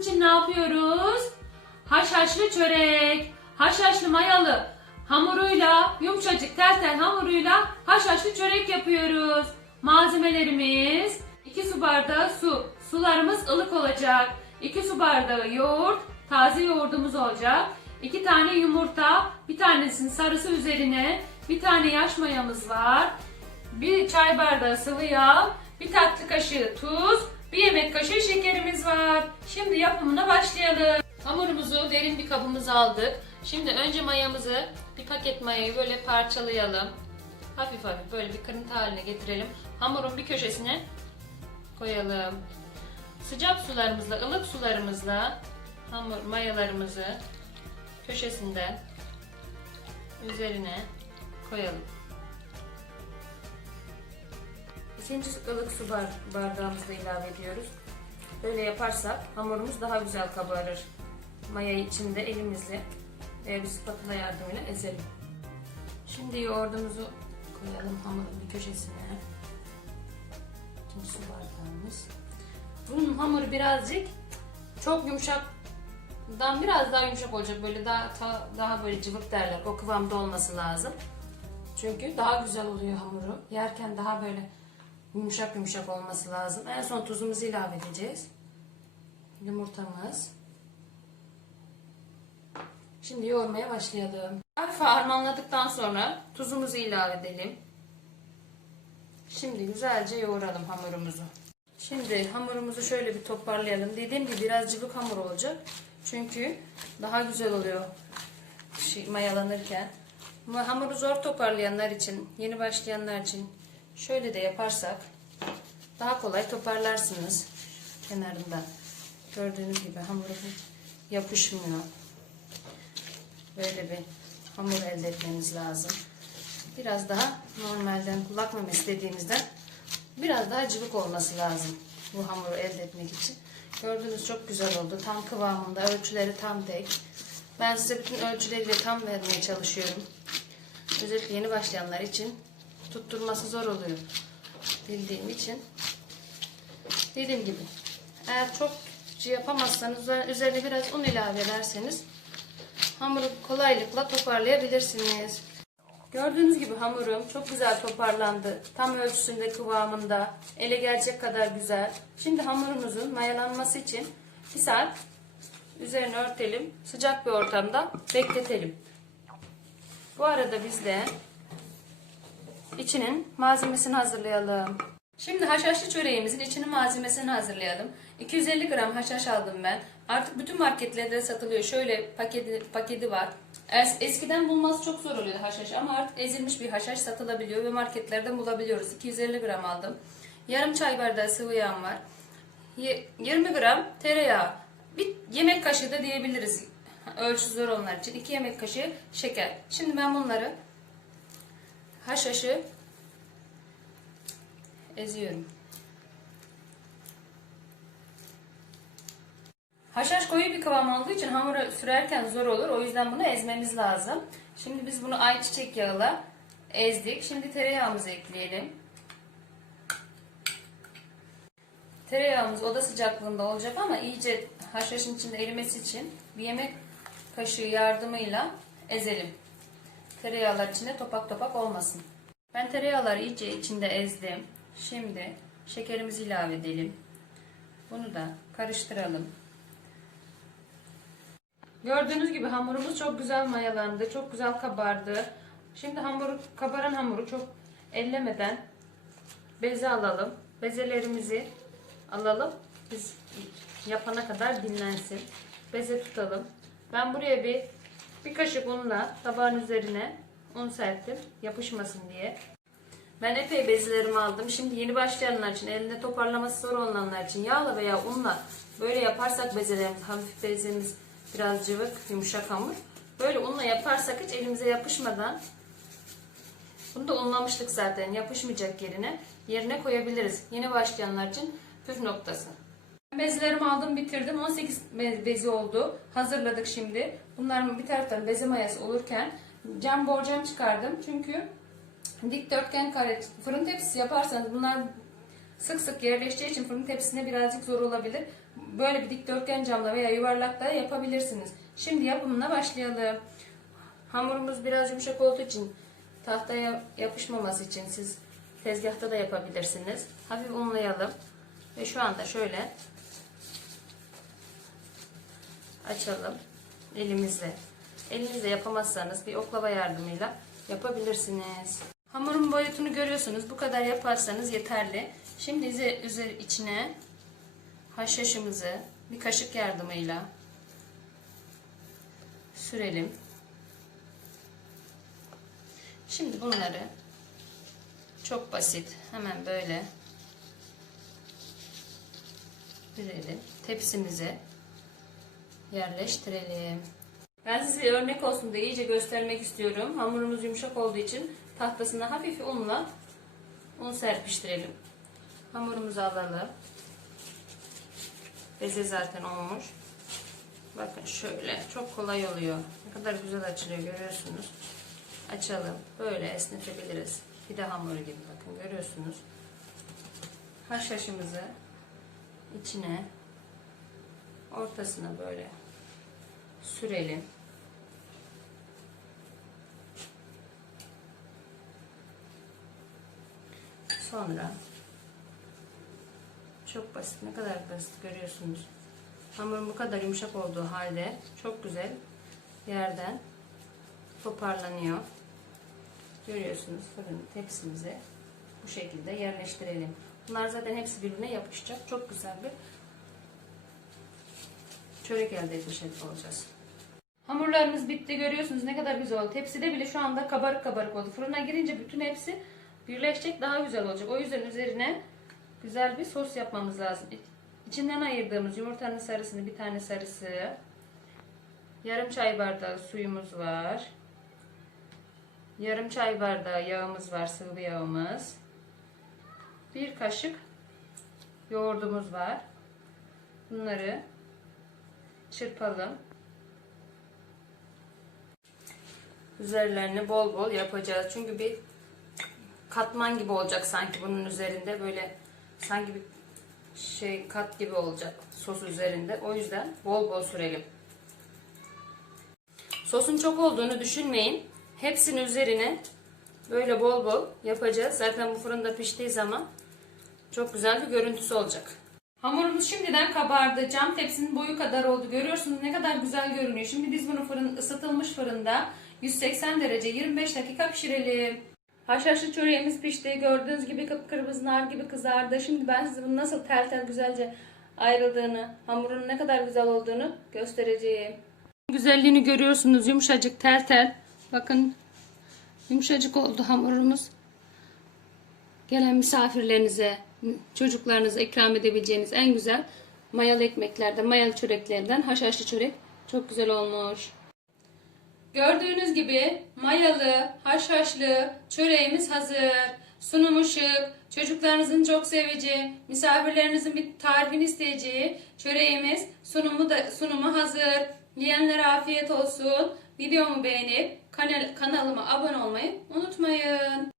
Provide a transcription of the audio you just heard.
için ne yapıyoruz? Haşhaşlı çörek. Haşhaşlı mayalı hamuruyla, yumuşacık tel hamuruyla haşhaşlı çörek yapıyoruz. Malzemelerimiz 2 su bardağı su. Sularımız ılık olacak. 2 su bardağı yoğurt, taze yoğurdumuz olacak. 2 tane yumurta, bir tanesinin sarısı üzerine, bir tane yaş mayamız var. Bir çay bardağı sıvı yağ, bir tatlı kaşığı tuz, bir yemek kaşığı şekerimiz var. Şimdi yapımına başlayalım. Hamurumuzu derin bir kabımıza aldık. Şimdi önce mayamızı, bir paket mayayı böyle parçalayalım. Hafif hafif böyle bir kırıntı haline getirelim. Hamurun bir köşesine koyalım. Sıcak sularımızla, ılık sularımızla hamur mayalarımızı köşesinden üzerine koyalım. İkinci ılık su bar bardağımızla ilave ediyoruz. Böyle yaparsak hamurumuz daha güzel kabarır. Mayayı içinde elimizle veya bir spatula yardımıyla ezelim. Şimdi yoğurdumuzu koyalım hamurun bir köşesine. İkinci su bardağımız. Bunun hamuru birazcık çok yumuşakdan biraz daha yumuşak olacak. Böyle daha ta- daha böyle cıvık derler. O kıvamda olması lazım. Çünkü daha güzel oluyor hamuru. Yerken daha böyle yumuşak yumuşak olması lazım. En son tuzumuzu ilave edeceğiz. Yumurtamız. Şimdi yoğurmaya başlayalım. Hafif harmanladıktan sonra tuzumuzu ilave edelim. Şimdi güzelce yoğuralım hamurumuzu. Şimdi hamurumuzu şöyle bir toparlayalım. Dediğim gibi biraz cıvık hamur olacak. Çünkü daha güzel oluyor mayalanırken. Hamuru zor toparlayanlar için, yeni başlayanlar için şöyle de yaparsak daha kolay toparlarsınız kenarında. Gördüğünüz gibi hamuru yapışmıyor. Böyle bir hamur elde etmeniz lazım. Biraz daha normalden kulak memesi dediğimizden biraz daha cıvık olması lazım bu hamuru elde etmek için. Gördüğünüz çok güzel oldu. Tam kıvamında. Ölçüleri tam tek. Ben size bütün ölçüleriyle tam vermeye çalışıyorum. Özellikle yeni başlayanlar için tutturması zor oluyor. Bildiğim için. Dediğim gibi eğer çok şey yapamazsanız üzerine biraz un ilave ederseniz hamuru kolaylıkla toparlayabilirsiniz. Gördüğünüz gibi hamurum çok güzel toparlandı. Tam ölçüsünde kıvamında. Ele gelecek kadar güzel. Şimdi hamurumuzun mayalanması için bir saat üzerine örtelim. Sıcak bir ortamda bekletelim. Bu arada biz de içinin malzemesini hazırlayalım. Şimdi haşhaşlı çöreğimizin içinin malzemesini hazırlayalım. 250 gram haşhaş aldım ben. Artık bütün marketlerde satılıyor. Şöyle paketi, paketi var. Es- Eskiden bulması çok zor oluyordu haşhaş ama artık ezilmiş bir haşhaş satılabiliyor ve marketlerden bulabiliyoruz. 250 gram aldım. Yarım çay bardağı sıvı yağım var. Ye- 20 gram tereyağı. Bir yemek kaşığı da diyebiliriz. Ölçü zor onlar için. 2 yemek kaşığı şeker. Şimdi ben bunları haşhaşı eziyorum. Haşhaş koyu bir kıvam olduğu için hamura sürerken zor olur. O yüzden bunu ezmemiz lazım. Şimdi biz bunu ayçiçek yağıyla ezdik. Şimdi tereyağımızı ekleyelim. Tereyağımız oda sıcaklığında olacak ama iyice haşhaşın içinde erimesi için bir yemek kaşığı yardımıyla ezelim. Tereyağlar içinde topak topak olmasın. Ben tereyağları iyice içinde ezdim. Şimdi şekerimizi ilave edelim. Bunu da karıştıralım. Gördüğünüz gibi hamurumuz çok güzel mayalandı. Çok güzel kabardı. Şimdi hamuru kabaran hamuru çok ellemeden beze alalım. Bezelerimizi alalım. Biz yapana kadar dinlensin. Beze tutalım. Ben buraya bir bir kaşık unla tabağın üzerine un serptim. Yapışmasın diye. Ben epey bezelerimi aldım. Şimdi yeni başlayanlar için, elinde toparlaması zor olanlar için yağla veya unla böyle yaparsak bezelerimiz, hafif bezemiz biraz cıvık, yumuşak hamur. Böyle unla yaparsak hiç elimize yapışmadan bunu da unlamıştık zaten. Yapışmayacak yerine. Yerine koyabiliriz. Yeni başlayanlar için püf noktası. Bezelerimi aldım bitirdim. 18 be- bezi oldu. Hazırladık şimdi. Bunların bir taraftan beze mayası olurken cam borcam çıkardım. Çünkü dikdörtgen kare fırın tepsisi yaparsanız bunlar sık sık yerleşeceği için fırın tepsisine birazcık zor olabilir. Böyle bir dikdörtgen camla veya yuvarlakta yapabilirsiniz. Şimdi yapımına başlayalım. Hamurumuz biraz yumuşak olduğu için tahtaya yapışmaması için siz tezgahta da yapabilirsiniz. Hafif unlayalım. Ve şu anda şöyle açalım elimizle. Elinizle yapamazsanız bir oklava yardımıyla yapabilirsiniz. Hamurun boyutunu görüyorsunuz. Bu kadar yaparsanız yeterli. Şimdi üzeri, içine haşhaşımızı bir kaşık yardımıyla sürelim. Şimdi bunları çok basit hemen böyle sürelim. Tepsimize yerleştirelim. Ben size örnek olsun diye iyice göstermek istiyorum. Hamurumuz yumuşak olduğu için tahtasına hafif unla un serpiştirelim. Hamurumuzu alalım. Beze zaten olmuş. Bakın şöyle çok kolay oluyor. Ne kadar güzel açılıyor görüyorsunuz. Açalım. Böyle esnetebiliriz. Pide hamuru gibi bakın görüyorsunuz. Haşhaşımızı içine ortasına böyle sürelim. Sonra çok basit ne kadar basit görüyorsunuz. Hamurun bu kadar yumuşak olduğu halde çok güzel yerden toparlanıyor. Görüyorsunuz fırın tepsimize bu şekilde yerleştirelim. Bunlar zaten hepsi birbirine yapışacak. Çok güzel bir çörek elde etmiş olacağız. Hamurlarımız bitti görüyorsunuz ne kadar güzel oldu. Tepside bile şu anda kabarık kabarık oldu. Fırına girince bütün hepsi birleşecek daha güzel olacak. O yüzden üzerine güzel bir sos yapmamız lazım. İçinden ayırdığımız yumurtanın sarısını bir tane sarısı. Yarım çay bardağı suyumuz var. Yarım çay bardağı yağımız var, sıvı yağımız. Bir kaşık yoğurdumuz var. Bunları çırpalım. Üzerlerini bol bol yapacağız. Çünkü bir katman gibi olacak sanki bunun üzerinde böyle sanki bir şey kat gibi olacak sos üzerinde. O yüzden bol bol sürelim. Sosun çok olduğunu düşünmeyin. Hepsinin üzerine böyle bol bol yapacağız. Zaten bu fırında piştiği zaman çok güzel bir görüntüsü olacak. Hamurumuz şimdiden kabardı. Cam tepsinin boyu kadar oldu. Görüyorsunuz ne kadar güzel görünüyor. Şimdi biz bunu fırın ısıtılmış fırında 180 derece 25 dakika pişirelim. Haşhaşlı çöreğimiz pişti. Gördüğünüz gibi kıpkırmızı nar gibi kızardı. Şimdi ben size bunu nasıl tel tel güzelce ayrıldığını, hamurun ne kadar güzel olduğunu göstereceğim. Güzelliğini görüyorsunuz. Yumuşacık tel tel. Bakın yumuşacık oldu hamurumuz. Gelen misafirlerinize, çocuklarınıza ikram edebileceğiniz en güzel mayalı ekmeklerden, mayalı çöreklerden haşhaşlı çörek çok güzel olmuş. Gördüğünüz gibi mayalı, haşhaşlı çöreğimiz hazır. Sunumu şık, çocuklarınızın çok seveceği, misafirlerinizin bir tarifini isteyeceği çöreğimiz sunumu da sunumu hazır. Yiyenlere afiyet olsun. Videomu beğenip kanal, kanalıma abone olmayı unutmayın.